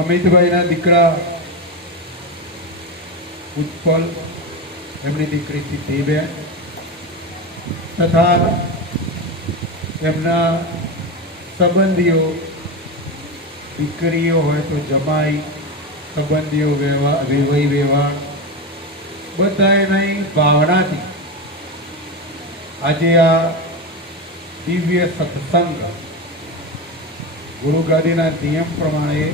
અમિતભાઈના દીકરા ઉત્પલ, એમની દીકરી સિદ્ધિબેન તથા એમના સંબંધીઓ, દીકરીઓ હોય તો જમાઈ, સંબંધીઓ, વેવાઈ વેવાણ, બધા એની ભાવનાથી આજે આ દિવ્ય સત્સંગ ગુરુ ગાદીના નિયમ પ્રમાણે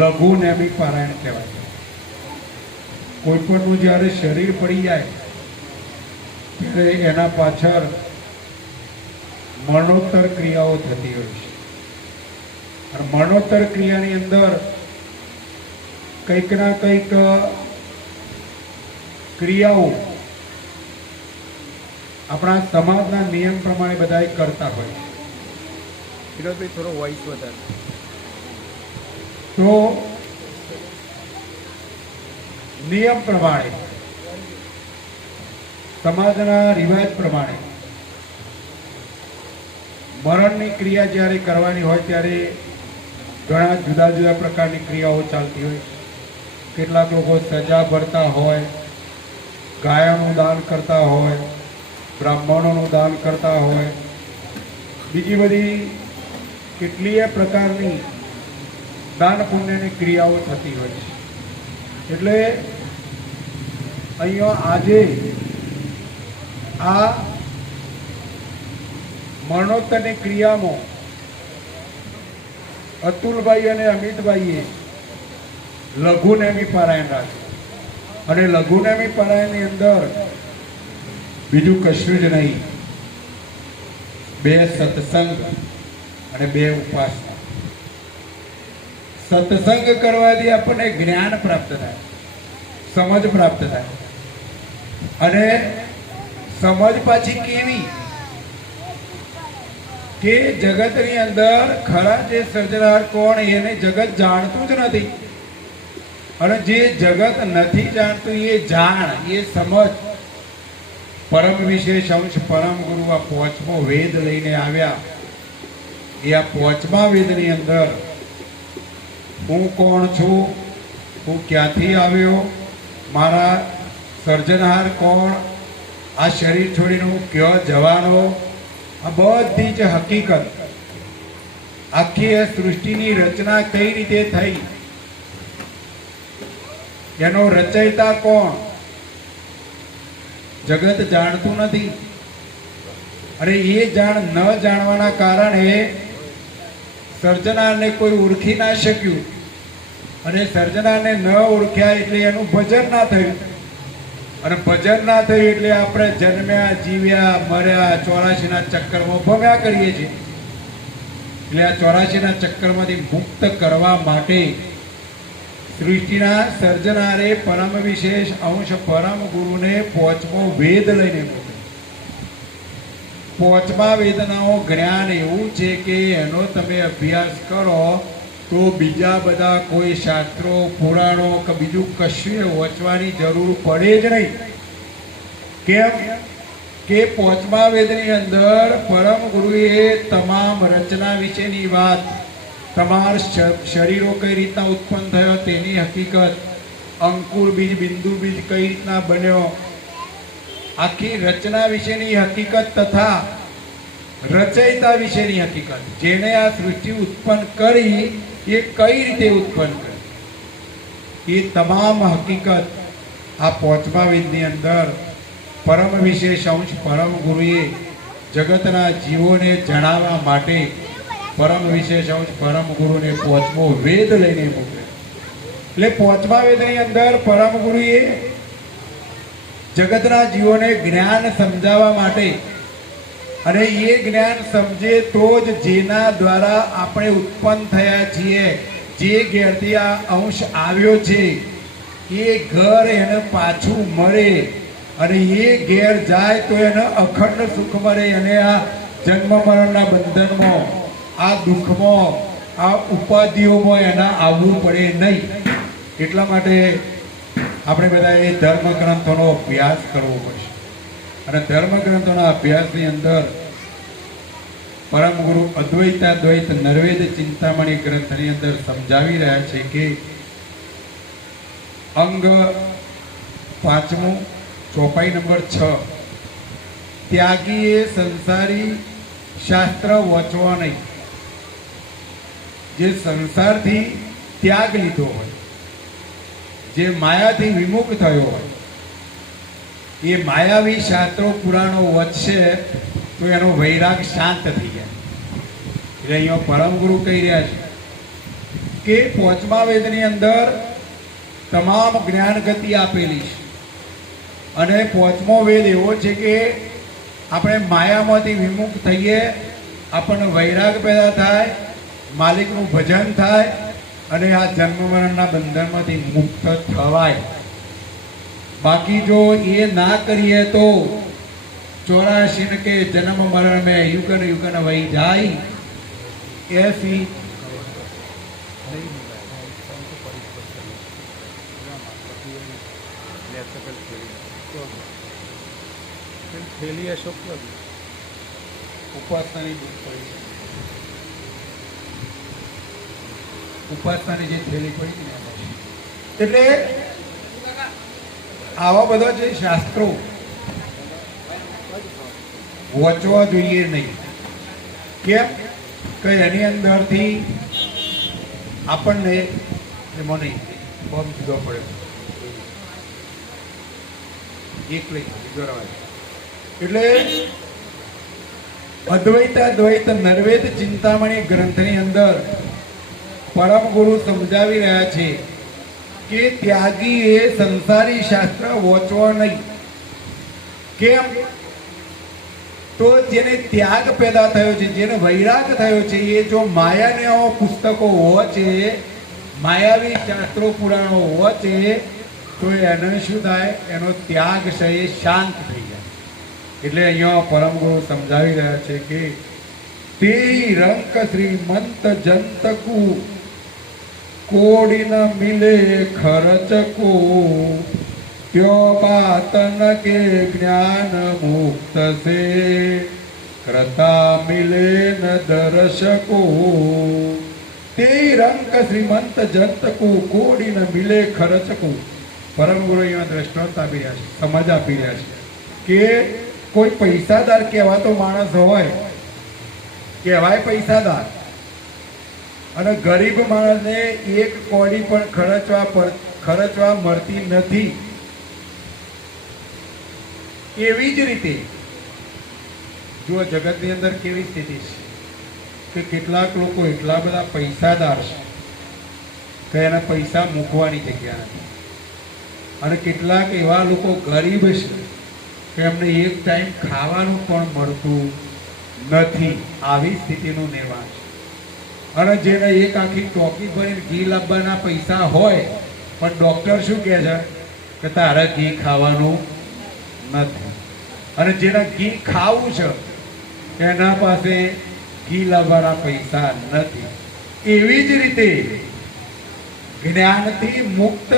લઘુ નેમી પારાયણ કહેવાય છે. કોઈ પણનું જ્યારે શરીર પડી જાય ત્યારે એના પાછળ મરણોત્તર ક્રિયાઓ થતી હોય છે. અને મરણોત્તર ક્રિયાની અંદર કંઈક ના કંઈક ક્રિયાઓ આપણા સમાજના નિયમ પ્રમાણે બધા કરતા હોય છે. વિનોદભાઈ થોડો વોઇસ વધારે. તો નિયમ પ્રમાણે, સમાજના રિવાજ પ્રમાણે મરણની ક્રિયા જ્યારે કરવાની હોય ત્યારે ઘણા જુદા જુદા પ્રકારની ક્રિયાઓ ચાલતી હોય. કેટલાક લોકો સજા ભરતા હોય, ગાયોનું દાન કરતા હોય, બ્રાહ્મણોનું દાન કરતા હોય, બીજી બધી કેટલીય પ્રકારની દાન પુણ્યની ક્રિયાઓ થતી હોય છે. એટલે અહીંયા આજે આ મરણોત્તરની ક્રિયામાં અતુલભાઈ અને અમિતભાઈએ લઘુનેમી પારાયણ રાખ્યું. અને લઘુનેમી પારાયણની અંદર બીજું કશું જ નહીં, 2 સત્સંગ અને 2 ઉપાસના. સત્સંગ કરવાથી આપણને જ્ઞાન પ્રાપ્ત થાય, સમજ પ્રાપ્ત થાય. અને સમજ પાછી કેવી કે જગતની અંદર ખરા જે સર્જનાર કોણ એને જગત જાણતું જ નથી. અને જે જગત નથી જાણતું એ જાણ, એ સમજ. પરમ વિશેષ અંશ પરમ ગુરુ આ 5મો વેદ લઈને આવ્યા. એ આ 5મા વેદની અંદર હું કોણ છું, હું ક્યાંથી આવ્યો, મારા સર્જનહાર કોણ, આ શરીર છોડીને હું ક્યાં જવાનો, આ બધી જ હકીકત, આખી આ સૃષ્ટિની રચના કઈ રીતે થઈ, એનો રચયિતા કોણ, જગત જાણતું નથી. અરે એ જાણ ન જાણવાના કારણે સર્જનારને કોઈ ઓળખી ના શક્યું. અને સર્જનારને ન ઓળખ્યા એટલે એનું ભજન ના થયું. અને ભજન ના થયું એટલે આપણે જન્મ્યા, જીવ્યા, મર્યા, 84ના ચક્કરમાં ભમ્યા કરીએ છીએ. એટલે આ 84ના ચક્કરમાંથી મુક્ત કરવા માટે સૃષ્ટિના સર્જનારે પરમ વિશેષ અંશ પરમ ગુરુને 5મો વેદ લઈને મોકલ્યો. 5મા વેદનાઓ જ્ઞાન એવું છે કે એનો તમે અભ્યાસ કરો તો બીજા બધા કોઈ શાસ્ત્રો, પુરાણો કે બીજું કશું વાંચવાની જરૂર પડે જ નહીં. કેમ કે 5મા વેદની અંદર પરમ ગુરુએ તમામ રચના વિશેની વાત, તમારા શરીરો કઈ રીતના ઉત્પન્ન થયો તેની હકીકત, અંકુર બીજ, બિંદુ બીજ કઈ રીતના બન્યો, આખી રચના વિશેની હકીકત તથા રચયિતા વિશેની હકીકત, જેને આ સૃષ્ટિ ઉત્પન્ન કરી એ કઈ રીતે ઉત્પન્ન કરી, એ તમામ હકીકત આ 5મા વેદની અંદર પરમ વિશેષ અંશ પરમ ગુરુએ જગતના જીવોને જણાવવા માટે પરમ વિશેષ અંશ પરમ ગુરુને 5મો વેદ લઈને મોકલ્યો. એટલે 5મા વેદની અંદર પરમ ગુરુએ જગતના જીવોને જ્ઞાન સમજાવવા માટે, અને એ જ્ઞાન સમજે તો જ જેના દ્વારા આપણે ઉત્પન્ન થયા છીએ, જે ઘેરથી આ અંશ આવ્યો છે એ ઘર એને પાછું મળે. અને એ ઘેર જાય તો એને અખંડ સુખ મળે. અને આ જન્મ મરણના બંધનમાં, આ દુઃખમાં, આ ઉપાધિઓમાં એના આવવું પડે નહીં. એટલા માટે આપણે બધાએ ધર્મ ગ્રંથોનો અભ્યાસ કરવો પડશે. અને ધર્મ ગ્રંથોના અભ્યાસની અંદર પરમ ગુરુ અદ્વૈતાદ્વૈત નર્વેદ ચિંતામણી ગ્રંથની અંદર સમજાવી રહ્યા છે કે અંગ 5 ચોપાઈ નંબર 6, ત્યાગીએ સંસારી શાસ્ત્ર વચવા નહીં. જે સંસારથી ત્યાગ લીધો હોય, જે માયાથી વિમુખ થયો હોય, એ માયાવી શાસ્ત્રો પુરાણો વચશે તો એનો વૈરાગ શાંત થઈ જાય. એટલે અહીંયા પરમ ગુરુ કહી રહ્યા છે કે 5મા વેદની અંદર તમામ જ્ઞાન ગતિ આપેલી છે અને 5મો વેદ એવો છે કે આપણે માયામાંથી વિમુખ થઈએ, આપણને વૈરાગ પેદા થાય, માલિકનું ભજન થાય અને આ જન્મ મરણના બંધનમાંથી મુક્ત થવાય. બાકી જો એ ના કરીએ તો 84 કે જન્મ મરણ में युगन युगन वही જાય. ऐसी થેલી અશોક ઉપાસનાની બુક પડી છે. ઉપાસનાની જે થેલી પડી છે ને એમાં. એટલે આવા બધા જે શાસ્ત્રો વચવા જોઈએ નહીં. કેમ કે એની અંદરથી આપણને એમાં નહીં ફોર્મ જુદો પડે એક લઈ ગરવાય. એટલે અદ્વૈતાદ્વૈત નર્વેદ ચિંતામણી ગ્રંથની અંદર પરમ ગુરુ સમજાવી રહ્યા છે કે ત્યાગી એ સંસારી શાસ્ત્ર વોચવો નહીં. કેમ તો જેને ત્યાગ પેદા થયો છે, જેને વૈરાગ થયો છે, એ જો માયાને પુસ્તકો વોચે, માયાવી શાસ્ત્રો પુરાણો વોચે તો એને શું થાય? એનો ત્યાગ છે એ શાંત થઈ જાય. એટલે અહીંયા પરમ ગુરુ સમજાવી રહ્યા છે કે તે રંક શ્રીમંત જંતકુ કોડી ન મિલે ખર્ચકો ત્યો બાત ન કે જ્ઞાન મુક્ત સે કરતા મિલે ન દર્શકો. તે રંક શ્રીમંત જંતકુ કોડી ન મિલે ખર્ચકો. પરમ ગુરુ અહીંયા દ્રષ્ટાંત આપી રહ્યા છે, સમજ આપી રહ્યા છે કે કોઈ પૈસાદાર કહેવાતો માણસ હોય, કહેવાય પૈસાદાર, અને ગરીબ માણસને એક કોડી પણ ખર્ચવા મળતી નથી. એવી જ રીતે જો જગતની અંદર કેવી સ્થિતિ છે કે કેટલાક લોકો એટલા બધા પૈસાદાર છે કે એના પૈસા મૂકવાની જગ્યા નથી, અને કેટલાક એવા લોકો ગરીબ છે કે એમને એક ટાઈમ ખાવાનું પણ મળતું નથી. આવી સ્થિતિનું નિર્માણ છે. અને જેને એક આખી ટોકી ભરીને ઘી લાવવાના પૈસા હોય પણ ડૉક્ટર શું કહે છે કે તારે ઘી ખાવાનું નથી, અને જેને ઘી ખાવું છે એના પાસે ઘી લાવવાના પૈસા નથી. એવી જ રીતે જ્ઞાનથી મુક્ત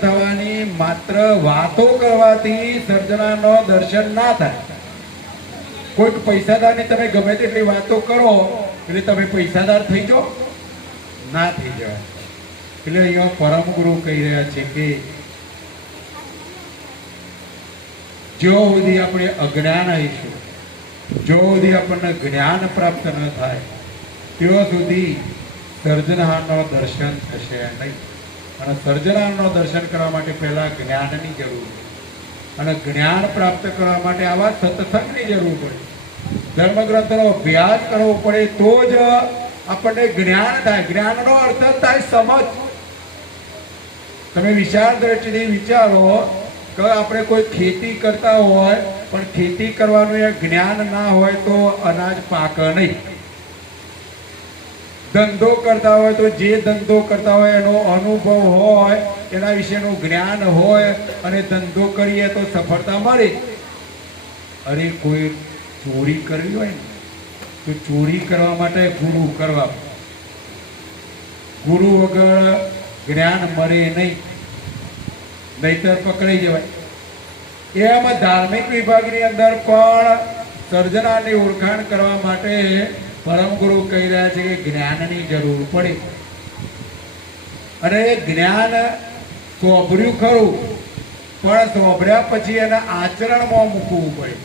થવાની માત્ર વાતો કરવાથી સર્જનાનો દર્શન ના થાય. કોઈક પૈસાદારની તમે ગમે તેટલી વાતો કરો એટલે તમે પૈસાદાર થઈ જાઓ? ના થઈ જાય. એટલે અહીંયા પરમ ગુરુ કહી રહ્યા છે કે જો સુધી આપણે અજ્ઞાન આવીશું, જો સુધી આપણને જ્ઞાન પ્રાપ્ત ન થાય ત્યાં સુધી સર્જનહારનો દર્શન થશે નહીં. અને સર્જનારનો દર્શન કરવા માટે પહેલા જ્ઞાનની જરૂર છે, અને જ્ઞાન પ્રાપ્ત કરવા માટે આવા સત્સંગની જરૂર પડે, ધર્મગ્રંથનો અભ્યાસ કરવો પડે તો જ આપણને જ્ઞાન થાય. જ્ઞાનનો અર્થ થાય સમજ. તમે વિચાર દ્રષ્ટિથી વિચારો કે આપણે કોઈ ખેતી કરતા હોય પણ ખેતી કરવાનું એ જ્ઞાન ના હોય તો અનાજ પાકે નહીં. ધંધો કરતા હોય તો જે ધંધો કરતા હોય એનો અનુભવ હોય, એના વિશેનું જ્ઞાન હોય અને ધંધો કરીએ તો સફળતા મળે. અરે કોઈ ચોરી કરવી હોય ને તો ચોરી કરવા માટે ગુરુ કરવા, ગુરુ વગર જ્ઞાન મળે નહીં, નહીતર પકડાઈ જવાય. એમ ધાર્મિક વિભાગની અંદર પણ સર્જનાની ઓળખાણ કરવા માટે પરમ ગુરુ કહી રહ્યા છે કે જ્ઞાનની જરૂર પડે. અને એ જ્ઞાન સોંભર્યું ખરું, પણ સોંભર્યા પછી એના આચરણમાં મૂકવું પડે,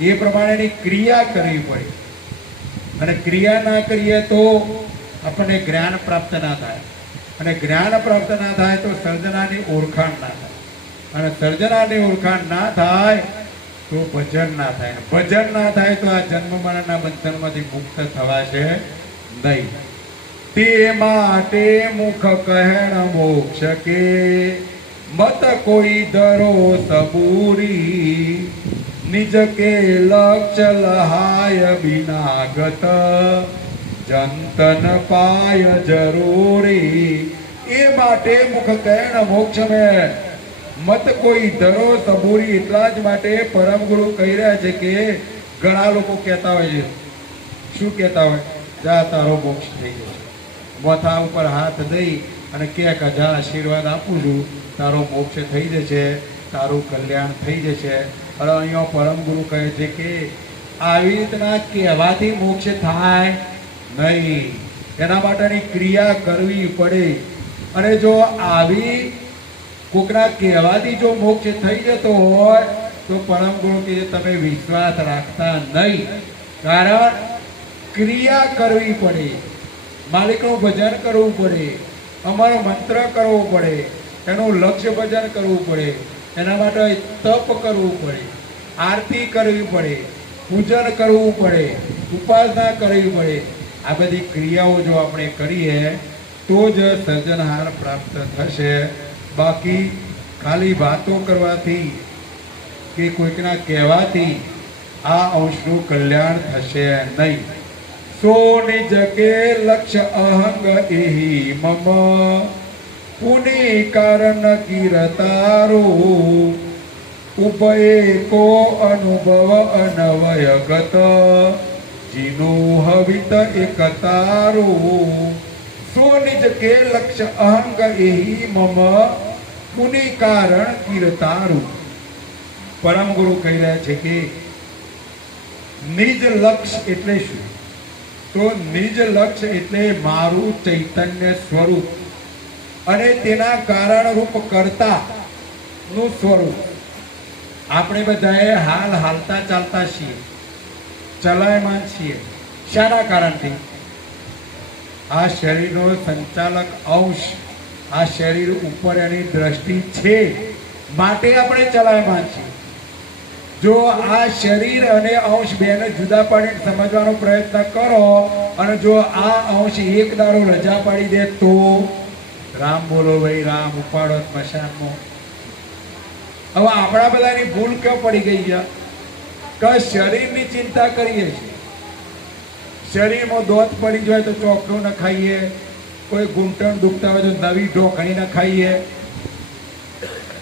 એ પ્રમાણેની ક્રિયા કરવી પડે. અને ક્રિયા ના કરીએ તો આપણને જ્ઞાન પ્રાપ્ત ના થાય, અને જ્ઞાન પ્રાપ્ત ના થાય તો સર્જનાની ઓળખાણ ના થાય, અને સર્જનાની ઓળખાણ ના થાય તો ભજન ના થાય, ભજન ના થાય તો આ જન્મ મરણના બંધનમાંથી મુક્ત થવાશે નહીં. તે માટે મુખ કહેણ મોક્ષ કે મત કોઈ ધરો સબૂરી, નિજ કે લક્ષ્ય લહાય વિનાગત જંતન પાય જરૂરી. એ માટે મુખ કહેણ મોક્ષ મેં મત કોઈ ધરો સબૂરી. એટલા જ માટે પરમ ગુરુ કહી રહ્યા છે કે ઘણા લોકો કહેતા હોય છે, શું કહેતા હોય, જા તારો મોક્ષ થઈ જશે, માથા ઉપર હાથ દઈ અને કે જા આશીર્વાદ આપું છું, તારો મોક્ષ થઈ જશે, તારું કલ્યાણ થઈ જશે. અને અહીંયા પરમ ગુરુ કહે છે કે આવી રીતના કહેવાથી મોક્ષ થાય નહીં, એના માટેની ક્રિયા કરવી પડે. અને જો આવી કોકના કહેવાથી જો મોક્ષ થઈ જતો હોય તો પરમ ગુરુ કે તમે વિશ્વાસ રાખતા નહીં, કારણ ક્રિયા કરવી પડે, માલિકનું ભજન કરવું પડે, અમારો મંત્ર કરવો પડે, એનું લક્ષ્ય ભજન કરવું પડે, એના માટે તપ કરવું પડે, આરતી કરવી પડે, પૂજન કરવું પડે, ઉપાસના કરવી પડે. આ બધી ક્રિયાઓ જો આપણે કરીએ તો જ સર્જનહાર પ્રાપ્ત થશે. બાકી ખાલી વાતો કરવાથી કે કોઈકના કહેવાથી આ અંશનું કલ્યાણ થશે નહીં. સો નિજ કે લક્ષ્ય અહંગ એહી મમ પુની કારણ કીરતારો ઉભય કો અનુભવ અનવય ગત જીનો હવિત એકતારો. સો નિજ કે લક્ષ્ય અહંગ એહી મમ પુની કારણ કીરતારો. પરમ ગુરુ કહી રહ્યા છે કે નિજ લક્ષ્ય એટલે શું? તો નિજ લક્ષ્ય એટલે મારું ચૈતન્ય સ્વરૂપ અને તેના કારણ રૂપ કર્તા નું સ્વરૂપ. આપણે બધાએ હાલ હાલતા ચાલતા છીએ, ચલાયમાન છીએ. શાના કારણથી? આ શરીરનો સંચાલક અંશ આ શરીર ઉપર એની દ્રષ્ટિ છે માટે આપણે ચલાયમાન છીએ. જો આ શરીર અને અંશ બેને જુદા પાડીને સમજવાનો પ્રયત્ન કરો અને જો આ અંશ એક દાડો રજા પાડી દે તો રામ બોલો ભાઈ રામ, ઉપાડો સ્મશાનમાં. હવે આપણા બધાની ભૂલ ક્યાં પડી ગઈ છે કે શરીરની ચિંતા કરીએ છીએ. શરીરમાં દોત પડી જાય તો ચોકડું ન ખાઈએ, કોઈ ઘૂંટણ દુખતા હોય તો નવી ઢોકળી ન ખાઈએ,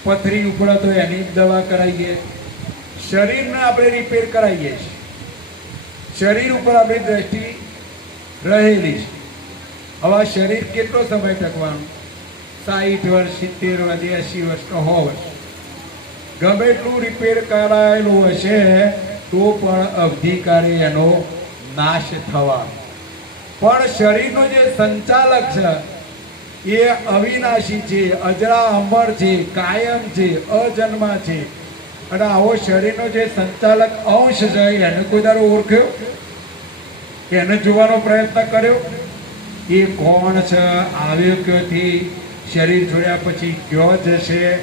પથરી ઉપડે તો એની દવા કરાવીએ. શરીરને આપણે રિપેર કરાવીએ છીએ, શરીર ઉપર આપણી દ્રષ્ટિ રહેલી છે. હવે આ શરીર કેટલો સમય ટકવાનું? 60 વર્ષ, 70 વર્ષ, 80 વર્ષ કે 100 વર્ષ. ગમે એટલું રિપેર કરાયેલું હશે તો પણ અવધિકારે એનો નાશ થવાનો. પણ શરીરનો જે સંચાલક છે એ અવિનાશી છે, અજરા અમર છે, કાયમ છે, અજન્મા છે. અને આવો શરીરનો જે સંચાલક અંશ છે એને કોઈ દાડો ઓળખ્યો? એને જોવાનો પ્રયત્ન કર્યો? એ કોણ છે? આવ્યો ક્યાંથી? શરીર છોડ્યા પછી ક્યાં જશે?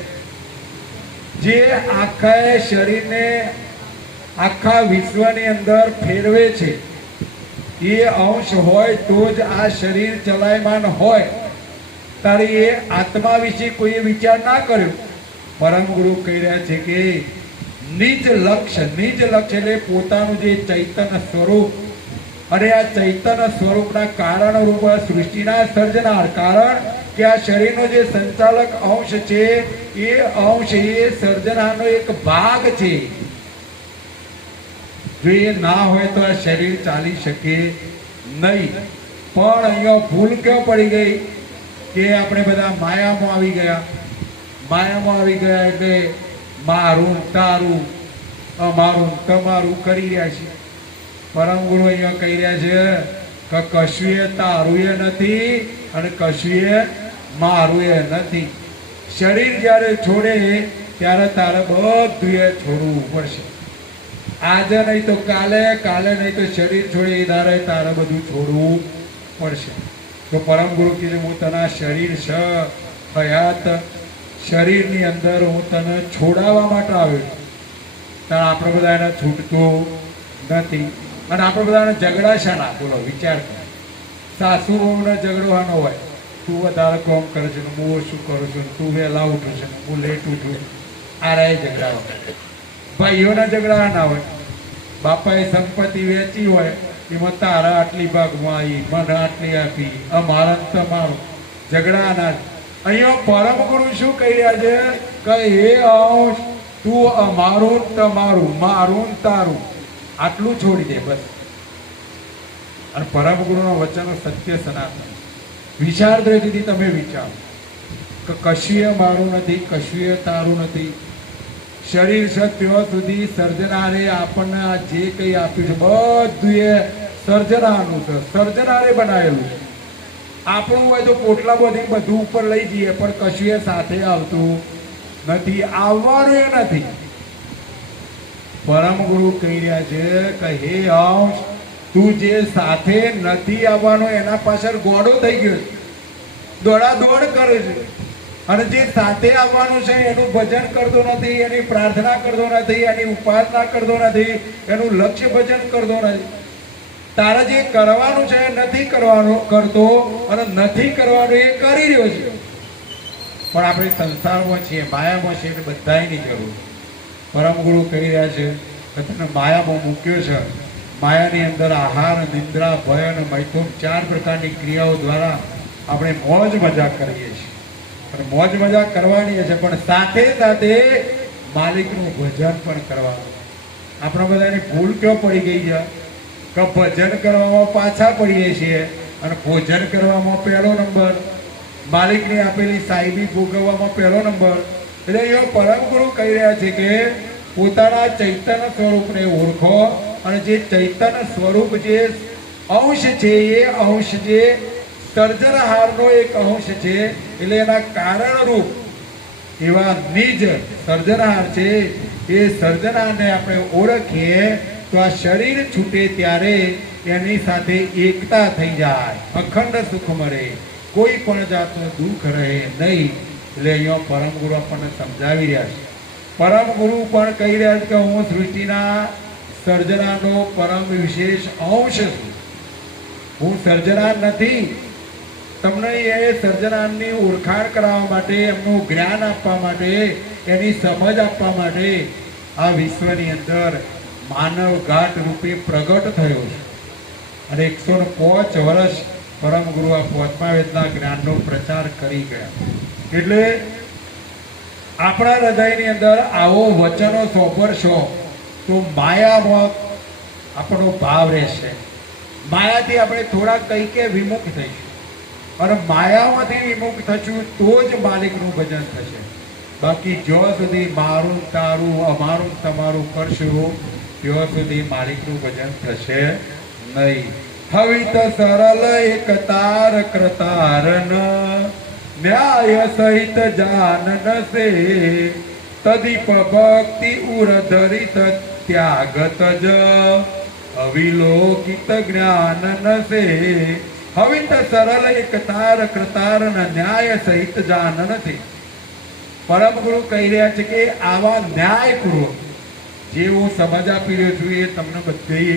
જે આખા શરીરને આખા વિશ્વની અંદર ફેરવે છે એ અંશ હોય તો જ આ શરીર ચલાયમાન હોય. તારે એ આત્મા વિશે કોઈએ વિચાર ના કર્યો. પરમ ગુરુ કહી રહ્યા છે કે નિજ લક્ષ્ય એટલે પોતાનું જે ચૈતન્ય સ્વરૂપ, અને આ ચૈતન્ય સ્વરૂપના કારણ રૂપ સૃષ્ટિના સર્જનાર. કારણ કે આ શરીરનો જે સંચાલક અંશ છે એ અંશ એ સર્જનારનો એક ભાગ છે. જો એ ના હોય તો આ શરીર ચાલી શકે નહીં. પણ અહીંયા ભૂલ ક્યાં પડી ગઈ કે આપણે બધા માયામાં આવી ગયા. માયામાં આવી ગયા એટલે મારું ને તારું, અમારું ને તમારું કરી રહ્યા છે. પરમ ગુરુ અહીંયા કહી રહ્યા છે કે કશુંય તારું એ નથી અને કશુંય મારું એ નથી. શરીર જ્યારે છોડે ત્યારે તારે બધું એ છોડવું પડશે. આજે નહીં તો કાલે, કાલે નહીં તો શરીર છોડે એ તારે બધું છોડવું પડશે. તો પરમ ગુરુ કીધું હું તને શરીર છે હયાત શરીરની અંદર હું તને છોડાવવા માટે આવ્યો છું. ત્યારે આપણે બધા એને છૂટતું નથી. અને આપણે બધાને ઝઘડા છે ના, બોલો વિચાર કરો. સાસુ વહુનો ઝઘડો આનો હોય, તું વધારે કામ કરે છે ને હું શું કરું છું, તું વહેલા ઉઠું છે ને હું લેટ ઉઠું. આ રહે ઝઘડા હોય. ભાઈઓના ઝઘડા ના હોય. બાપાએ સંપત્તિ વેચી હોય, એમાં તારા આટલી ભાગમાં આવી, મને આટલી આપી, અમારા તમારું ઝઘડા ના. અહીંયા પરમ ગુરુ શું કહી રહ્યા છે કે હે અંશ, તું અમારું તમારું, મારું ને તારું આટલું છોડી દે બસ. અને પરમ ગુરુના વચનો સત્ય સનાતન. વિચાર દ્રષ્ટિથી તમે વિચારો કે કશુંય મારું નથી, કશુંય તારું નથી. શરીર છે ત્યાં સુધી સર્જનારે આપણને આ જે કંઈ આપ્યું છે બધું એ સર્જનારનું છે, સર્જનારે બનાવેલું છે. આપણું હોય તો પોટલા બધી બધું ઉપર લઈ જઈએ, પણ કશું એ સાથે આવતું નથી, આવવાનું એ નથી. પરમ ગુરુ કહી રહ્યા છે કે હે અંશ, તું જે સાથે નથી આવવાનો એના પાછળ ગોળો થઈ ગયો છે, દોડાદોડ કરે છે. અને જે સાથે આવવાનું છે એનું ભજન કરતો નથી, એની પ્રાર્થના કરતો નથી, એની ઉપાસના કરતો નથી, એનું લક્ષ્ય ભજન કરતો નથી. તારે જે કરવાનું છે નથી કરવાનું કરતો, અને નથી કરવાનું એ કરી રહ્યો છે. પણ આપણે સંસારમાં છીએ, માયામાં છીએ, એટલે બધાની જરૂર. પરમ ગુરુ કહી રહ્યા છે કે તને માયામાં મૂક્યો છે. માયાની અંદર આહાર, નિંદ્રા, ભય અને મૈથુન 4 પ્રકારની ક્રિયાઓ દ્વારા આપણે મોજ મજા કરીએ છીએ. અને મોજ મજા કરવાની છે, પણ સાથે સાથે માલિકનું ભજન પણ કરવાનું. આપણે બધાની ભૂલ ક્યાં પડી ગઈ છે કે ભજન કરવામાં પાછા પડીએ છીએ અને ભોજન કરવામાં પહેલો નંબર, માલિકની આપેલી સાહેબી ભોગવવામાં પહેલો નંબર. એટલે એ પરમ ગુરુ કહી રહ્યા છે કે પોતાના ચૈતન્ય સ્વરૂપને ઓળખો, અને જે ચૈતન્ય સ્વરૂપ જે અંશ છે એ અંશ જે સર્જનહારનો એક અંશ છે, એટલે એના કારણરૂપ એવા નિજ સર્જનહાર છે. એ સર્જનહારને આપણે ઓળખીએ તો આ શરીર છૂટે ત્યારે એની સાથે એકતા થઈ જાય, અખંડ સુખ મળે, કોઈ પણ જાતનું દુઃખ રહે નહીં. એટલે અહીંયા પરમ ગુરુ આપણને સમજાવી રહ્યા છે. પરમ ગુરુ પણ કહી રહ્યા છે કે હું સૃષ્ટિના સર્જનાનો પરમ વિશેષ અંશ છું. હું સર્જનાર નથી. તમને એ સર્જનારની ઓળખાણ કરાવવા માટે, એમનું જ્ઞાન આપવા માટે, એની સમજ આપવા માટે આ વિશ્વની અંદર માનવ ઘાટ રૂપે પ્રગટ થયો છે. અને 105 વર્ષ પરમ ગુરુ આ 5મા વેદના જ્ઞાનનો પ્રચાર કરી ગયા. એટલે આપણા હૃદયની અંદર આવો વચનો સોંપરશો તો માયામાં આપણો ભાવ રહેશે. માયાથી આપણે થોડા કંઈક વિમુખ થઈશું, અને માયામાંથી વિમુખ થશું તો જ માલિકનું ભજન થશે. બાકી જ્યાં સુધી મારું તારું, અમારું તમારું કરશું ત્યાં સુધી માલિકનું ભજન થશે નહીં. હવિત સરળ એક તાર કૃતારન, ન્યાય સહિત જાનન સે, તદીપ ભક્તિ ઉર ધરિત ત્યાગત જ, અવિલોકિત જ્ઞાનન સે. હવિત સરળ એક તાર કૃતારન, ન્યાય સહિત જાનન સે. પરમ ગુરુ કહી રહ્યા છે કે આવા ન્યાયપૂર્વક જે હું સમજ આપી રહ્યો છું એ તમને બધી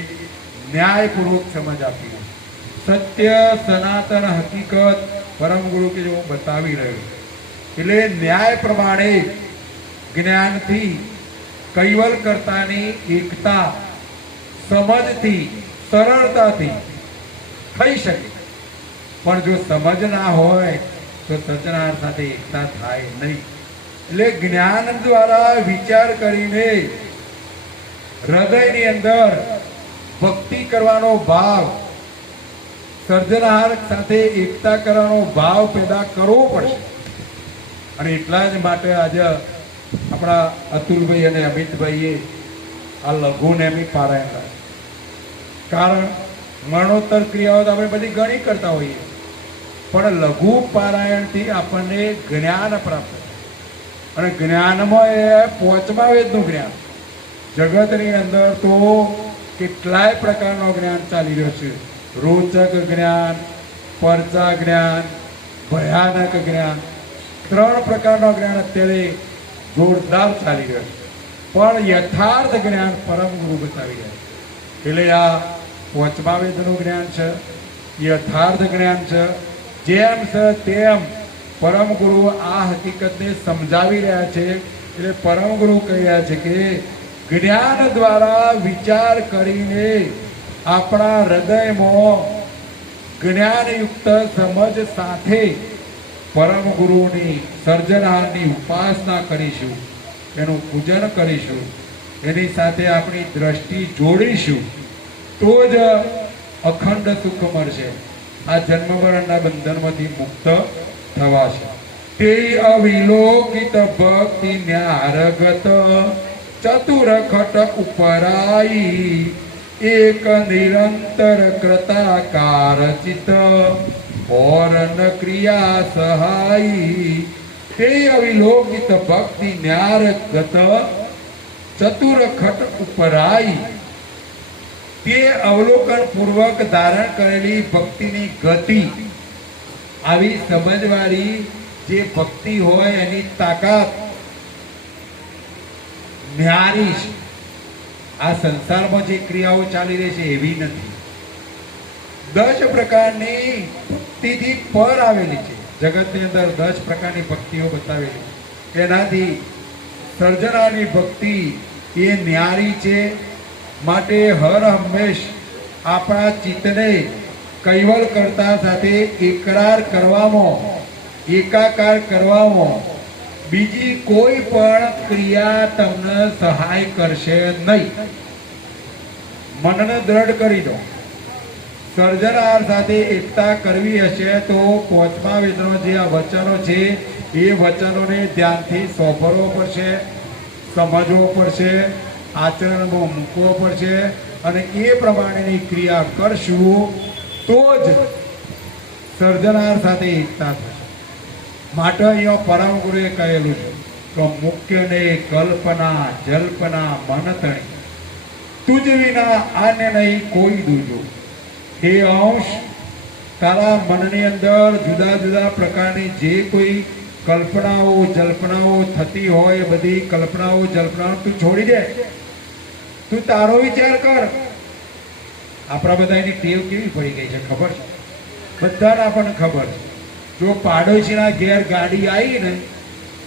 ન્યાયપૂર્વક સમજ આપી રહ્યો. સત્ય સનાતન હકીકત પરમ ગુરુ કે હું બતાવી રહ્યો. એટલે ન્યાય પ્રમાણે જ્ઞાનથી કૈવલ કરતાની એકતા સમજથી સરળતાથી થઈ શકે. પણ જો સમજ ના હોય તો સર્જનાર સાથે એકતા થાય નહીં. એટલે જ્ઞાન દ્વારા વિચાર કરીને હૃદયની અંદર ભક્તિ કરવાનો ભાવ, સર્જનહાર સાથે એકતા કરવાનો ભાવ પેદા કરવો પડશે. અને એટલા જ માટે આજે આપણા અતુલભાઈ અને અમિતભાઈએ આ લઘુને એમની પારાયણ રાખ્યું. કારણ મરણોત્તર ક્રિયાઓ તો આપણે બધી ઘણી કરતા હોઈએ, પણ લઘુ પારાયણથી આપણને જ્ઞાન પ્રાપ્ત થાય. અને જ્ઞાનમાં એ પાંચમા વેદનું જ્ઞાન. જગતની અંદર તો કેટલાય પ્રકારનો જ્ઞાન ચાલી રહ્યો છે. રોચક જ્ઞાન, પરચા જ્ઞાન, ભયાનક જ્ઞાન, 3 પ્રકારનો જ્ઞાન અત્યારે જોરદાર ચાલી રહ્યો છે. પણ યથાર્થ જ્ઞાન પરમ ગુરુ બતાવી રહ્યા છે. એટલે આ પાંચમા વેદનું જ્ઞાન છે, યથાર્થ જ્ઞાન છે. જેમ છે તેમ પરમ ગુરુ આ હકીકતને સમજાવી રહ્યા છે. એટલે પરમ ગુરુ કહી રહ્યા છે કે જ્ઞાન દ્વારા વિચાર કરીને આપણા હૃદયમાં જ્ઞાનયુક્ત સમજ સાથે પરમ ગુરુની સર્જનહારની ઉપાસના કરીશું, એનું પૂજન કરીશું, એની સાથે આપણી દ્રષ્ટિ જોડીશું, તો જ અખંડ સુખ મળશે. આ જન્મ મરણના બંધનમાંથી મુક્ત થવાશે. તે અવિલોકિત ભક્તિ ન્યારગત ચતુર ખટ ઉપરાઈ એક નિરંતર કૃતાકાર ચિત ઓરન ક્રિયા સહાઈ. તે અવિલોકિત ભક્તિ ન્યારગત ચતુર ખટ ઉપરાઈ. તે અવલોકન પૂર્વક ધારણ કરેલી ભક્તિની ગતિ, આવી સમજવાળી જે ભક્તિ હોય એની તાકાત ન્યારી છે. આ સંસારમાં જે ક્રિયાઓ ચાલી રહી છે એવી નથી. 10 પ્રકારની ભક્તિથી પર આવેલી છે. જગતની અંદર 10 પ્રકારની ભક્તિઓ બતાવેલી. એનાથી સર્જનાની ભક્તિ એ ન્યારી છે. માટે હર હંમેશ આપણા ચિત્તને કૈવલ કરતા સાથે એકરાર કરવામાં, એકાકાર કરવામાં બીજી કોઈ પણ ક્રિયા તમને સહાય કરશે નહીં. મનને દ્રઢ કરી દો. સર્જનાર સાથે એકતા કરવી હશે તો પાંચમા વેદનો જે આ વચનો છે એ વચનોને ધ્યાનથી સોંપવો પડશે, સમજવો પડશે, આચરણમાં મૂકવો પડશે. અને એ પ્રમાણેની ક્રિયા કરશું તો જ સર્જનાર સાથે એકતા થશે. માટે અહીંયા પરમ ગુરુએ કહેલું છે કે મુખ્યને કલ્પના જલ્પના મન તણી તુજ વિના આને નહીં કોઈ દૂજો. એ અંશ તારા મનની અંદર જુદા જુદા પ્રકારની જે કોઈ કલ્પનાઓ જલ્પનાઓ થતી હોય, બધી કલ્પનાઓ જલ્પનાઓ તું છોડી દે. તું તારો વિચાર કર. આપણા બધાની ટેવ કેવી પડી ગઈ છે ખબર છે? બધાને આપણને ખબર છે. જો પાડોશીના ઘેર ગાડી આવી ને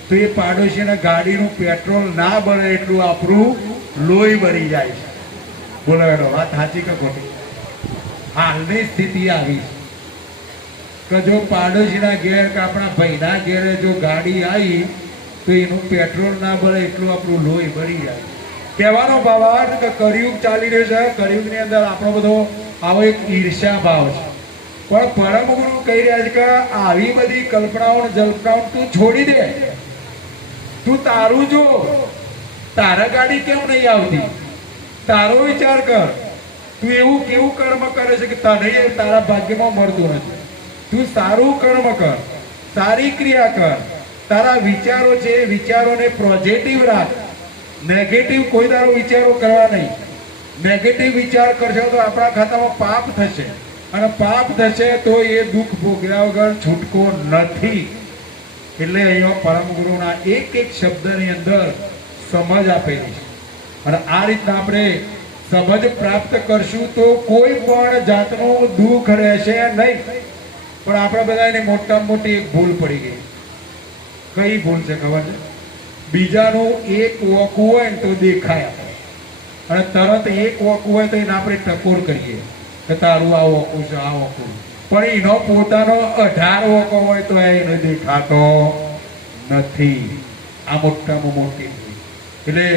તો એ પાડોશીના ગાડીનું પેટ્રોલ ના બને એટલું આપણું લોહી બળી જાય છે. બોલો એનો વાત સાચી કે ખોટી? હાલની સ્થિતિ આવી છે કે જો પાડોશીના ઘેર કે આપણા ભાઈના ઘેરે જો ગાડી આવી તો એનું પેટ્રોલ ના બળે એટલું આપણું લોહી બળી જાય. કહેવાનો ભાવાર્થ કે કળિયુગ ચાલી રહ્યો છે. કળિયુગની અંદર આપણો બધો આવો એક ઈર્ષ્યા ભાવ છે. પણ પરમ ગુરુ કહી રહ્યા છે કે આવી બધી કલ્પનાઓ જલ્પનાઓ તું છોડી દે. તું તારું જો. તારા ગાડી કેમ નહીં આવતી? તારો વિચાર કર. તું એવું કેવું કર્મ કરે છે કે તને તારા ભાગ્યમાં મળતું નથી? તું સારું કર્મ કર, સારી ક્રિયા કર. તારા વિચારો છે એ વિચારોને પોઝિટિવ રાખ. નેગેટિવ કોઈ તારો વિચારો કરવા નહીં. નેગેટિવ વિચાર કરશો તો આપણા ખાતામાં પાપ થશે, અને પાપ થશે તો એ દુઃખ ભોગવ્યા વગર છૂટકો નથી. એટલે અહીંયા પરમ ગુરુના એક એક શબ્દની અંદર સમજ આપેલી છે. અને આ રીતના આપણે સમજ પ્રાપ્ત કરશું તો કોઈ પણ જાતનું દુઃખ રહેશે નહીં. પણ આપણે બધાને મોટામાં મોટી એક ભૂલ પડી ગઈ. કઈ ભૂલ છે ખબર છે? બીજાનું એક વોકું હોય ને તો દેખાય આપણે, અને તરત એક વોકું હોય તો એને આપણે ટકોર કરીએ કે તારું આ વોકું છે, આ વોકું. પણ એનો પોતાનો 18 વોકો હોય તો એને દેખાતો નથી. આ મોટામાં મોટી ભૂલ. એટલે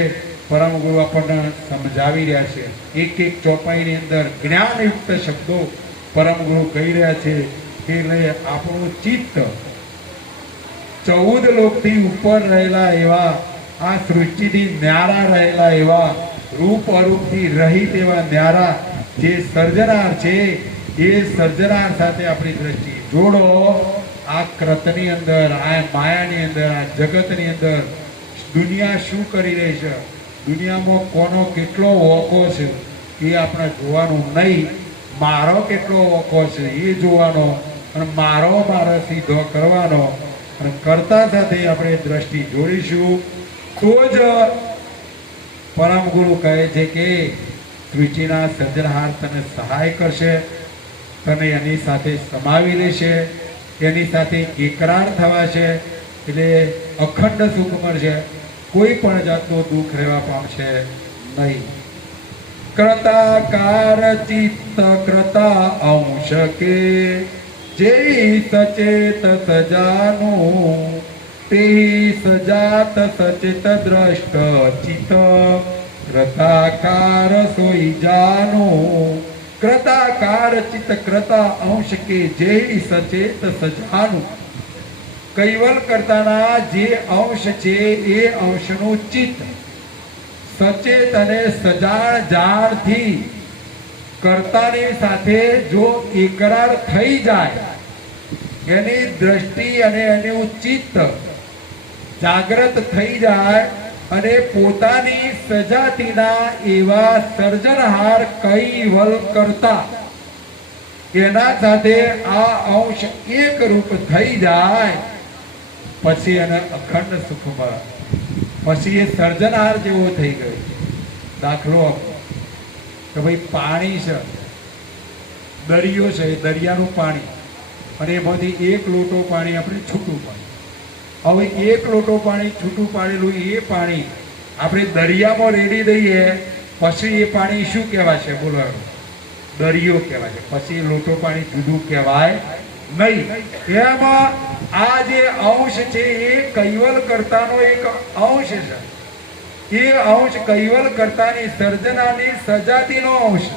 પરમ ગુરુ આપણને સમજાવી રહ્યા છે. એક એક ચોપાઈની અંદર જ્ઞાનયુક્ત શબ્દો પરમ ગુરુ કહી રહ્યા છે. એટલે આપણું ચિત્ત 14 લોકથી ઉપર રહેલા એવા આ સૃષ્ટિથી ન્યારા રહેલા એવા રૂપ અરૂપથી રહિત એવા ન્યારા જે સર્જનાર છે એ સર્જનાર સાથે આપણી દ્રષ્ટિ જોડો. આ ક્રતની અંદર, આ માયાની અંદર, આ જગતની અંદર દુનિયા શું કરી રહી છે, દુનિયામાં કોનો કેટલો વોકો છે એ આપણે જોવાનું નહીં. મારો કેટલો વોકો છે એ જોવાનો અને મારો સીધો કરવાનો અને કરતા સાથે આપણે દ્રષ્ટિ જોડીશું તો જ પરમ ગુરુ કહે છે કે સૃષ્ટિના સર્જનહાર તને સહાય કરશે, તને એની સાથે સમાવી લેશે, એની સાથે એકરાર થવાશે, એટલે અખંડ સુખ મળશે, કોઈ પણ જાતનું દુઃખ રહેવા પામશે નહીં. કર્તાકાર ચિત્ત કર્તા અંશ કે જે સચેત સજાનું તે સજાત સચેત દ્રષ્ટ ચિત્ત કર્તાકાર સોઈ જાનું. કર્તાકાર ચિત્ત કર્તા અંશ કે જે સચેત સજાનું. કૈવલ કરતાના જે અંશ છે એ અંશનું ચિત્ત સચેત અને સજાણ જાણથી કર્તાની સાથે જો એકરાર થઈ જાય, એની દ્રષ્ટિ અને એનું ચિત્ત જાગ્રત થઈ જાય અને પોતાની સજાતિના એવા સર્જનહાર કૈવલ કરતા એના સાથે આ અંશ એક રૂપ થઈ જાય, પછી એને અખંડ સુખ મળે. પછી એ સર્જનહાર જેવો થઈ ગયો. દાખલો કે ભાઈ પાણી છે, દરિયો છે, એ દરિયાનું પાણી અને એમાંથી એક લોટો પાણી આપણે છૂટું પાડ્યું. હવે એક લોટો પાણી છૂટું પાડેલું એ પાણી આપણે દરિયામાં રેડી દઈએ, પછી એ પાણી શું કહેવાશે? બોલો, દરિયો કહેવાશે. પછી લોટો પાણી જુદું કહેવાય નહીં. એમાં આ જે અંશ છે એ કૈવલ કરતાનો એક અંશ છે. એ અંશ કૈવલ કરતાની સર્જનાની સજાતિનો અંશ,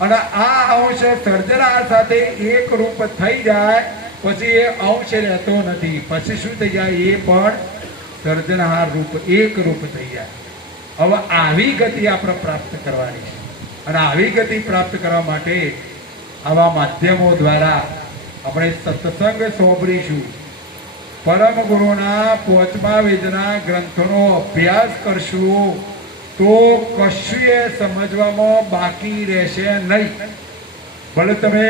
અને આ અંશ સર્જના સાથે એક રૂપ થઈ જાય પછી એ અંશ રહેતો નથી. પછી શું થઈ જાય? એ પણ સર્જનહાર રૂપ એક રૂપ થઈ જાય. હવે આવી ગતિ આપણે પ્રાપ્ત કરવાની છે, અને આવી ગતિ પ્રાપ્ત કરવા માટે આવા માધ્યમો દ્વારા આપણે સત્સંગ સાંભળીશું, પરમ ગુરુના 5મા વેદના ગ્રંથોનો અભ્યાસ કરશું, તો કશું સમજવામાં બાકી રહેશે નહીં. ભલે તમે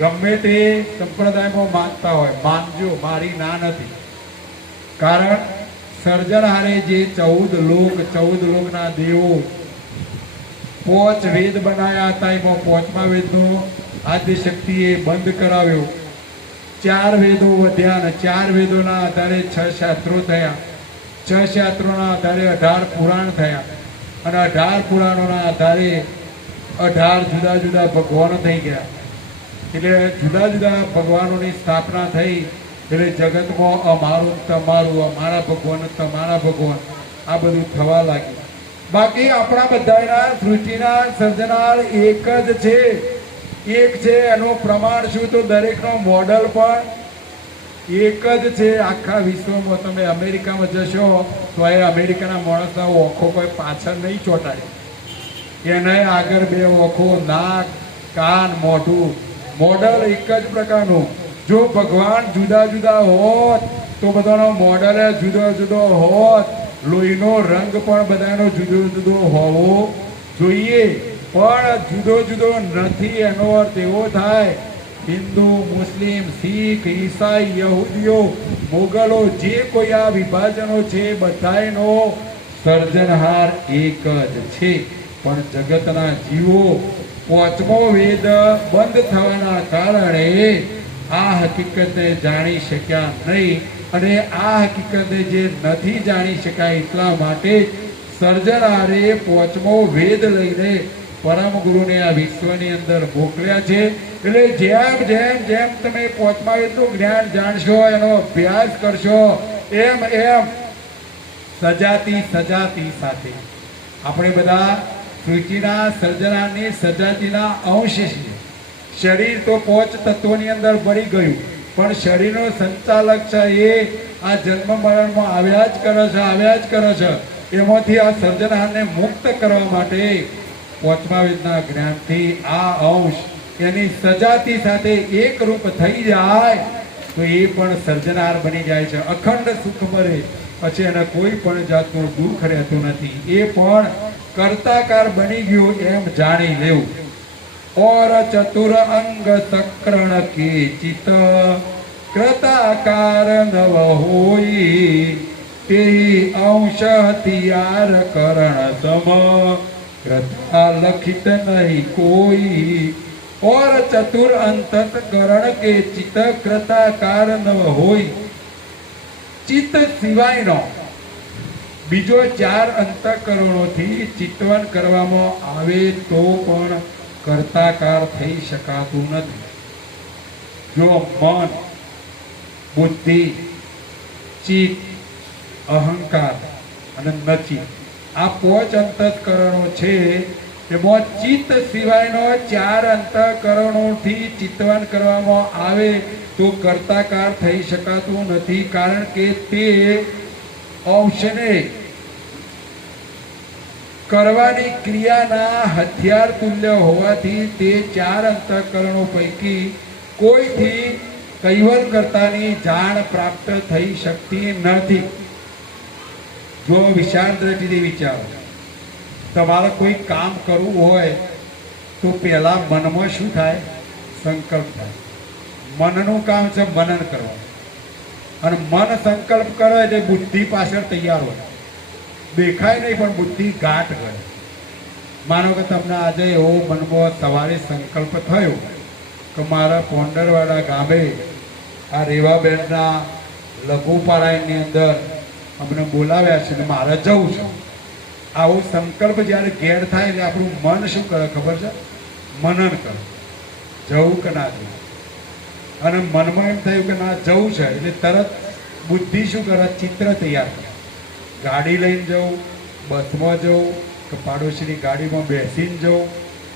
ગમે તે સંપ્રદાયમાં માનતા હોય, માનજો, મારી ના નથી. કારણ સર્જનહારે જે 14 લોકના દેવો 5 વેદ બનાવ્યા હતા, એમાં 5મા વેદનો આદ્યશક્તિએ બંધ કરાવ્યો. 4 વેદો વધ્યા અને 4 વેદોના આધારે 6 શાસ્ત્રો થયા. 6 શાસ્ત્રોના આધારે 18 પુરાણ થયા, અને 18 પુરાણોના આધારે 18 જુદા જુદા ભગવાનો થઈ ગયા. એટલે જુદા જુદા ભગવાનોની સ્થાપના થઈ. એટલે જગતમાં અમારું તમારું, અમારા ભગવાન તમારા ભગવાન, આ બધું થવા લાગ્યું. બાકી આપણા બધાના સૃષ્ટિના સર્જનાર એક જ છે, એક છે. એનું પ્રમાણ શું? તો દરેકનો મોડલ પણ એક જ છે. આખા વિશ્વમાં તમે અમેરિકામાં જશો તો એ અમેરિકાના માણસના ઓખો કોઈ પાછળ નહીં ચોંટાડે, એને આગળ 2 ઓખો, નાક, કાન, મોઢું, મોડલ એક જ પ્રકારનું. જો ભગવાન જુદા જુદા હોત તો બધાનો મોડલ જુદો જુદો હોત. લોહીનો રંગ પણ બધાનો જુદો જુદો હોવો જોઈએ, પણ જુદો જુદો નથી. એનો અર્થ એવો થાય, હિન્દુ, મુસ્લિમ, શીખ, ઈસાઈ, યહૂદીઓ, મોગલો, જે કોઈ આ વિભાજનો છે બધાનો સર્જનહાર એક જ છે. પણ જગતના જીવો 5મો વેદ બંધ થવાના કારણે આ હકીકતને જાણી શક્યા નહીં, અને આ હકીકતને જે નથી જાણી શકાય એટલા માટે સર્જનહારે 5મો વેદ લઈને પરમ ગુરુને આ વિશ્વની અંદર મોકલ્યા છે. એટલે જેમ જેમ જેમ તમે 5મા વેદનું જ્ઞાન જાણશો, એનો અભ્યાસ કરશો, એમ એમ સજાતી સાથે આપણે બધા સૃષ્ટિના સર્જનાની સજાતિના અંશ છીએ. શરીર તો 5 તત્વોની અંદર ભળી ગયું, પણ શરીરનો સંચાલક છે એ આ જન્મ મરણમાં આવ્યા જ કરે છે. એમાંથી આ સર્જનહારને મુક્ત કરવા માટે પાંચમા વેદના જ્ઞાનથી આ અંશ એની સજાતી સાથે એકરૂપ થઈ જાય તો એ પણ સર્જનહાર બની જાય છે. અખંડ સુખ મળે, પછી એને કોઈ પણ જાતનું દુઃખ રહેતું નથી. એ પણ કર્તાકાર બની ગયો એમ જાણી લેવું. और चतुर अंग सक्रण के चित कृताकार नव होई ते अंश हथियार करण सम कृता लखित नहीं कोई. और चतुर अंतकरण के चित कृताकार नव होई. ચિત્ત સિવાયનો બીજો 4 અંતઃકરણોથી ચિત્તવન કરવામાં આવે તો પણ કર્તાકાર થઈ શકાતું નથી. જો મન, બુદ્ધિ, ચિત્ત, અહંકાર અને નચિત આ 5 અંતઃકરણો છે, એમાં ચિત્ત સિવાયનો 4 અંતઃકરણોથી ચિત્તવન કરવામાં આવે તો કર્તાકાર થઈ શકાતું નથી. કારણ કે તે અંશને કરવાની ક્રિયાના હથિયાર તુલ્ય હોવાથી તે 4 અંતઃકરણો પૈકી કોઈથી કૈવલ કર્તાની જાણ પ્રાપ્ત થઈ શકતી નથી. જો વિશાળ દ્રષ્ટિથી વિચારો, તમારે કોઈ કામ કરવું હોય તો પહેલા મનમાં શું થાય? સંકલ્પ થાય. મનનું કામ છે મનન કરવાનું, અને મન સંકલ્પ કરે એટલે બુદ્ધિ પાછળ તૈયાર હોય. દેખાય નહીં પણ બુદ્ધિ ગાંઠ કરે. માનો કે તમને આજે એવો મનમાં સવારે સંકલ્પ થયો કે મારા પોંડરવાડા ગામે આ રેવાબેનના લઘુપારાયણની અંદર અમને બોલાવ્યા છે ને મારે જવું છે. આવો સંકલ્પ જ્યારે ઘેર થાય એટલે આપણું મન શું કરે ખબર છે? મનન કરે, જવું કે ના જવું. અને મનમાં એમ થયું કે ના જવું છે એટલે તરત બુદ્ધિ શું કરે? ચિત્ર તૈયાર કરે. ગાડી લઈને જવું, બસમાં જવું કે પાડોશીની ગાડીમાં બેસીને જવું,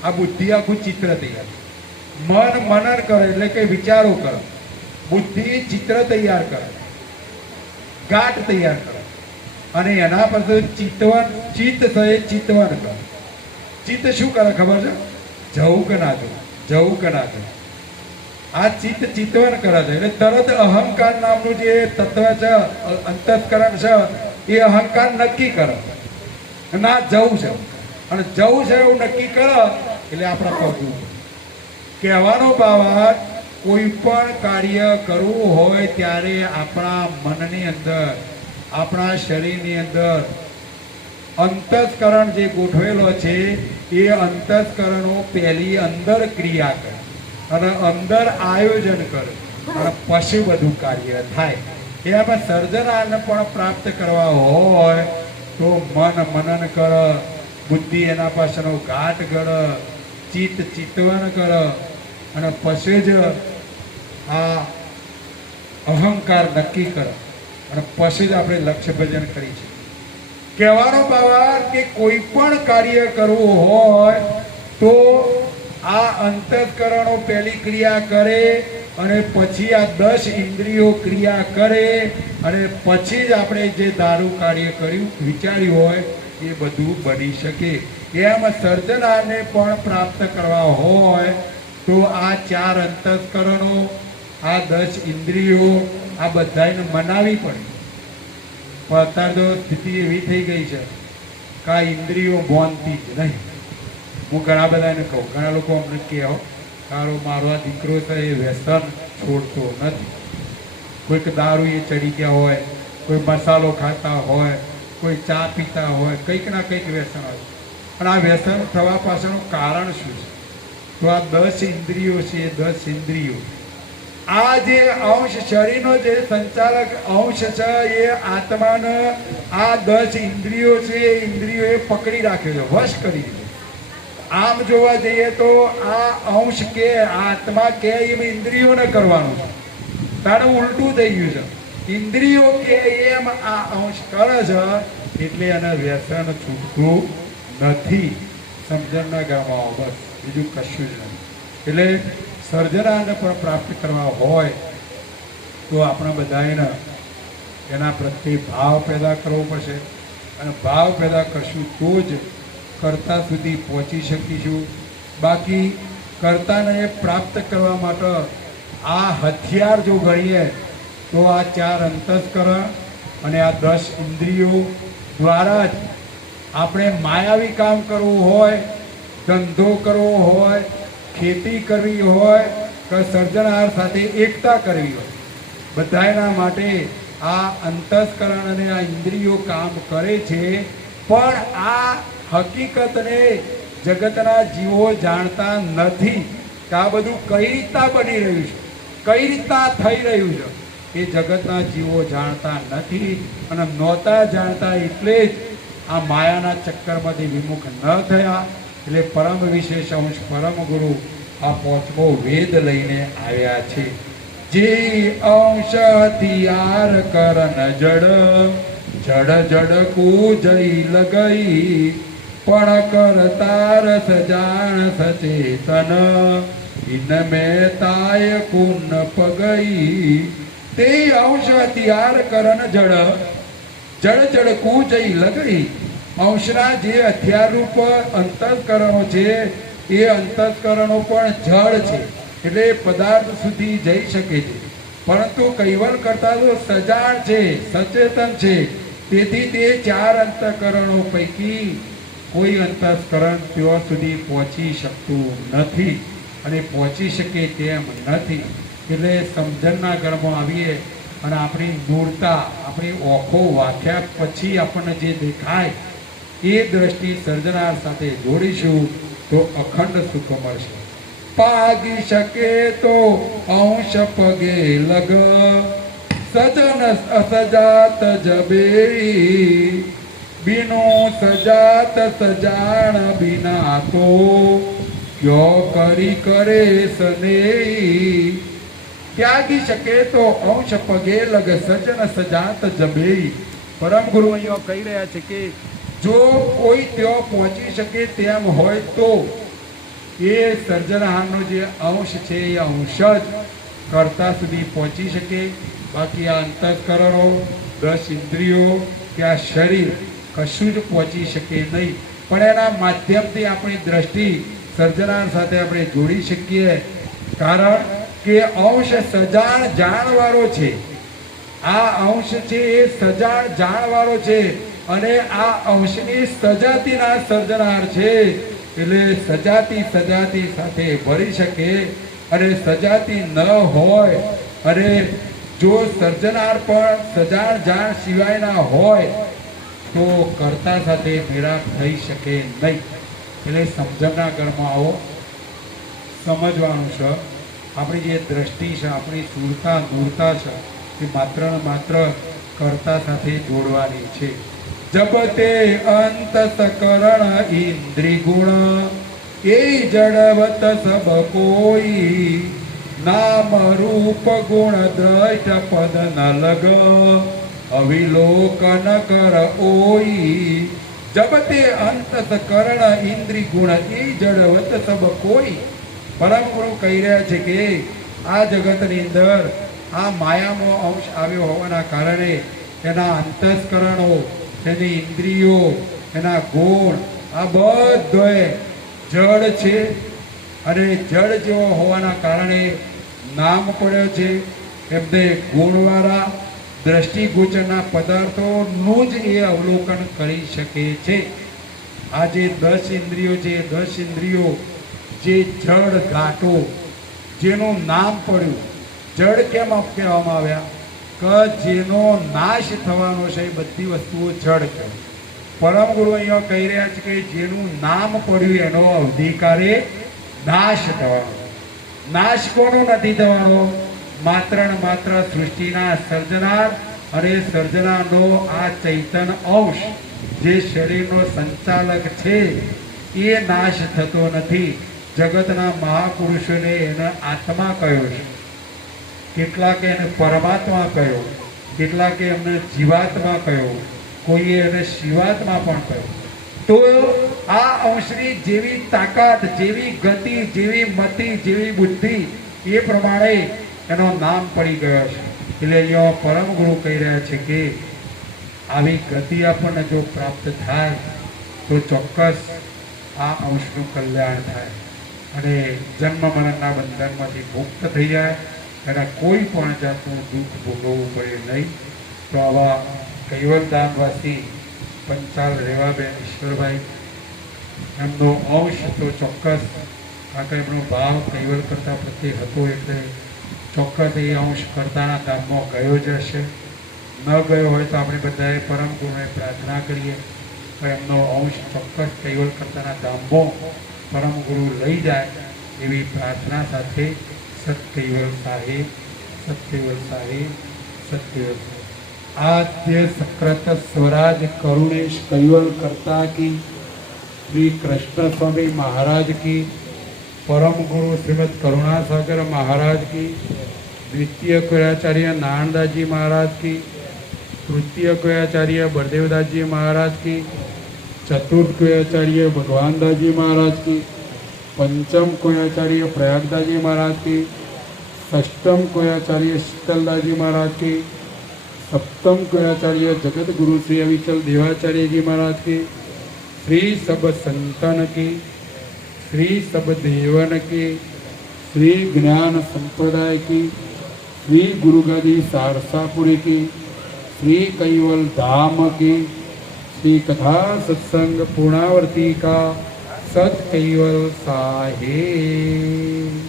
આ બુદ્ધિ આખું ચિત્ર તૈયાર. મન મનન કરે એટલે કે વિચારો કરે, બુદ્ધિ ચિત્ર તૈયાર કરે, ગાંઠ તૈયાર કરે, અને એના પછી ચિત્ત છે એ ચિત્તવન કરે. ચિત્ત શું કરે ખબર છે? જવું કે ના જવું, જવું કે ના જવું. આ ચિત્ત ચિત્તવન કરે છે એટલે તરત અહંકાર નામનું જે તત્વ છે, અંતઃકરણ છે, એ અહંકાર નક્કી કરે ના જવું છે. અને જવું છે એવું નક્કી કરે એટલે આપણે પગવું. કહેવાનો ભાવ, કોઈ પણ કાર્ય કરવું હોય ત્યારે આપણા મનની અંદર, આપણા શરીરની અંદર અંતઃકરણ જે ગોઠવેલો છે એ અંતઃકરણો પહેલી અંદર ક્રિયા કરે અને અંદર આયોજન કરે અને પછી બધું કાર્ય થાય. એમાં સર્જનાને પણ પ્રાપ્ત કરવા હોય તો મન મનન કર, બુદ્ધિ એના પાસેનો ઘાટ ગળ, ચિત્ત ચિત્તવન કર, અને પછી જ આ અહંકાર નક્કી કર, અને પછી જ આપણે લક્ષ્ય ભજન કરી છે. કહેવાનો ભાવ કે કોઈ પણ કાર્ય કરવું હોય તો આ અંતઃકરણો પહેલી ક્રિયા કરે અને પછી આ 10 ઇન્દ્રિયો ક્રિયા કરે, અને પછી જ આપણે જે ધારું કાર્ય કર્યું વિચાર્યું હોય એ બધું બની શકે. એમ સર્જનાને પણ પ્રાપ્ત કરવા હોય તો આ 4 અંતઃકરણો, આ 10 ઇન્દ્રિયો, આ બધાને મનાવી પડે. પણ અત્યારે તો સ્થિતિ એવી થઈ ગઈ છે કે આ ઇન્દ્રિયો બોનતી જ નહીં. હું ઘણા બધાને કહું, ઘણા લોકો અમને કહો મારો આ દીકરો છે એ વ્યસન છોડતો નથી. કોઈક દારૂ એ ચડી ગયા હોય, કોઈ મસાલો ખાતા હોય, કોઈ ચા પીતા હોય, કંઈક ના કંઈક વ્યસન હોય. પણ આ વ્યસન થવા પાછળનું કારણ શું છે? તો આ 10 ઇન્દ્રિયો છે, એ 10 ઇન્દ્રિયો, આ જે અંશ શરીરનો જે સંચાલક અંશ છે એ આત્માને આ 10 ઇન્દ્રિયો છે એ ઇન્દ્રિયો એ પકડી રાખ્યો છે, વશ કરી દીધો. આમ જોવા જઈએ તો આ અંશ કે આત્મા કે એમ ઇન્દ્રિયોને કરવાનું છે. તારું ઉલટું થઈ ગયું છે. ઇન્દ્રિયો કે એમ આ અંશ કરે છે એટલે એને વ્યસન છૂટતું નથી. સમજણના ગામમાં બસ, બીજું કશું જ નથી. એટલે સર્જનાને પણ પ્રાપ્ત કરવા હોય તો આપણે બધાને એના પ્રત્યે ભાવ પેદા કરવો પડશે, અને ભાવ પેદા કરશું તો જ કર્તા સુધી પહોંચી શકીશું. બાકી કર્તાને પ્રાપ્ત કરવા માટે આ હથિયાર જો ગણીએ તો આ 4 અંતસ્કરણ અને આ 10 ઇન્દ્રિયો દ્વારા જ આપણે માયાવી કામ કરવું હોય, ધંધો કરવો હોય, ખેતી કરવી હોય કે સર્જનહાર સાથે એકતા કરવી હોય, બધાના માટે આ અંતસ્કરણ અને આ ઇન્દ્રિયો કામ કરે છે. પણ આ હકીકતને જગતના જીવો જાણતા નથી કે આ બધું કઈ રીતના બની રહ્યું છે, કઈ રીતના થઈ રહ્યું છે, એ જગતના જીવો જાણતા નથી. અને નહોતા જાણતા એટલે જ આ માયાના ચક્કરમાંથી વિમુખ ન થયા. એટલે પરમ વિશેષ અંશ પરમ ગુરુ આ 5મો વેદ લઈને આવ્યા છે. જે અંશ હથિયાર કરન જડ જડ જડ કૂજઈ લગઈ પણ કરતાર સજાણ સચેતન ઇન મેં તાય કુન પગઈ. તે અંશ હથિયાર કરન જડ જડ જડ કૂજઈ લગઈ. અંશના જે હથિયાર રૂપ અંતસ્કરણો છે એ અંતસ્કરણો પણ જળ છે, એટલે પદાર્થ સુધી જઈ શકે છે. પરંતુ કૈવલ કરતા તો સજાણ છે, સચેતન છે. તેથી તે 4 અંતઃકરણો પૈકી કોઈ અંતસ્કરણ ત્યાં સુધી પહોંચી શકતું નથી અને પહોંચી શકે તેમ નથી. એટલે સમજણના ગણમાં આવીએ અને આપણી મૂળતા, આપણી ઓખો વાખ્યા પછી આપણને જે દેખાય એ દ્રષ્ટિ સર્જનાર સાથે જોડીશું તો અખંડ સુખ મળશે. પાગી શકે તો અંશ પગે લગ સજન અસજાત જબેરી બિનો સજાત સજાણ બિના તો ક્યો કરી કરે સનેઈ. ત્યાગી શકે તો અંશ પગે લગ સજન સજાત જબેરી. પરમ ગુરુ અહીંયા કહી રહ્યા છે કે જો કોઈ ત્યાં પહોંચી શકે તેમ હોય તો એ સર્જનહારનો જે અંશ છે એ અંશ જ કર્તા સુધી પહોંચી શકે. બાકી આ અંતઃકરણો, 10 ઇન્દ્રિયો કે આ શરીર કશું જ પહોંચી શકે નહીં. પણ એના માધ્યમથી આપણી દ્રષ્ટિ સર્જનાર સાથે આપણે જોડી શકીએ, કારણ કે અંશ સજાણ જાણવાળો છે. આ અંશ છે એ સજાણ જાણવાળો છે અને આ અંશની સજાતિના સર્જનાર છે. એટલે સજાતિ સાથે ભરી શકે. અને સજાતિ ન હોય અને જો સર્જનાર પણ સજાણ જાણ સિવાયના હોય તો કર્તા સાથે મેળાપ થઈ શકે નહીં. એટલે સમજણના ગણમાં આવો સમજવાનું છે. આપણી જે દ્રષ્ટિ છે, આપણી સુરતા દૂરતા છે, એ માત્ર ને માત્ર કર્તા સાથે જોડવાની છે. જપતે અંતસ્કરણ ઇન્દ્રિ ગુણ એ જડવત સબ કોઈ નામ રૂપ ગુણ દ્રષ્ટ પદ ન લગ અવિલોકન કર ઓઈ. જપતે અંતસ્કરણ ઇન્દ્રિ ગુણ એ જડવત સબ કોઈ. પરમ ગુરુ કહી રહ્યા છે કે આ જગતની અંદર આ માયાનો અંશ આવ્યો હોવાના કારણે એના અંતસ્કરણો, એની ઇન્દ્રિયો, એના ગુણ આ બધોય જળ છે. અને જળ જેવો હોવાના કારણે નામ પડ્યો છે. એમને ગુણવાળા દ્રષ્ટિગોચરના પદાર્થોનું જ એ અવલોકન કરી શકે છે. આ જે 10 ઇન્દ્રિયો છે, 10 ઇન્દ્રિયો જે જળ ઘાટો, જેનું નામ પડ્યું, જળ કેમ કહેવામાં આવ્યા કે જેનો નાશ થવાનો છે એ બધી વસ્તુઓ જળ કહેવાય. પરમ ગુરુ અહીંયા કહી રહ્યા છે કે જેનું નામ પડ્યું એનો અધિકારે નાશ થવાનો. નાશ કોનો નથી થવાનો? માત્ર ને માત્ર સૃષ્ટિના સર્જનાર અને સર્જનારનો આ ચૈતન અંશ જે શરીરનો સંચાલક છે એ નાશ થતો નથી. જગતના મહાપુરુષોને એને આત્મા કહ્યો છે, કેટલાકે એને પરમાત્મા કહ્યો, કેટલાકે એમને જીવાત્મા કહ્યો, કોઈએ એને શિવાત્મા પણ કહ્યો. તો આ અંશની જેવી તાકાત, જેવી ગતિ, જેવી મતિ, જેવી બુદ્ધિ એ પ્રમાણે એનો નામ પડી ગયો છે. એટલે અહીંયા પરમ ગુરુ કહી રહ્યા છે કે આવી ગતિ આપણને જો પ્રાપ્ત થાય તો ચોક્કસ આ અંશનું કલ્યાણ થાય અને જન્મ મરણના બંધનમાંથી મુક્ત થઈ જાય અને કોઈ પણ જાતનું દુઃખ ભોગવવું પડે નહીં. તો આવા કૈવલધામવાસી પંચાલ રેવાબેન ઈશ્વરભાઈ એમનો અંશ તો ચોક્કસ કારણ કે એમનો ભાવ કૈવલ કરતા પ્રત્યે હતો એટલે ચોક્કસ એ અંશ કરતાના ધામમાં ગયો જ હશે. ન ગયો હોય તો આપણે બધાએ પરમ ગુરુને પ્રાર્થના કરીએ તો એમનો અંશ ચોક્કસ કૈવલ કરતાના ધામમાં પરમ ગુરુ લઈ જાય એવી પ્રાર્થના સાથે સત્કૈવલ સાહેબ સત્કૈવલ સાહેબ સત્કૈવલ સાહેબ. આદ્ય સક્રત સ્વરાજ કરુણેશ કૈવલ કરતા કી શ્રી કૃષ્ણ સ્વામી મહારાજ की परम गुरु श्रीमद करुणासागर महाराज की द्वितीय कोयाचार्य नारायणदास जी महाराज की तृतीय कोयाचार्य बलदेवदास जी महाराज की चतुर्थ कोयाचार्य भगवानदास जी महाराज की पंचम कोयाचार्य प्रयागदास जी महाराज की षष्टम कोयाचार्य शीतलदास जी महाराज की सप्तम कोयाचार्य जगत गुरु श्री अविचल देवाचार्य जी महाराज की श्री सब संतन की श्री सब देवन की श्री ज्ञान संप्रदाय की श्री गुरुगादी सारसापुरी की श्री कैवल धाम की श्री कथा सत्संग पूर्णावर्ती का सत कैवल साहेब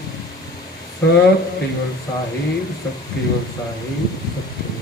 सत कैवल साहेब सत कैवल साहेब सत कैवल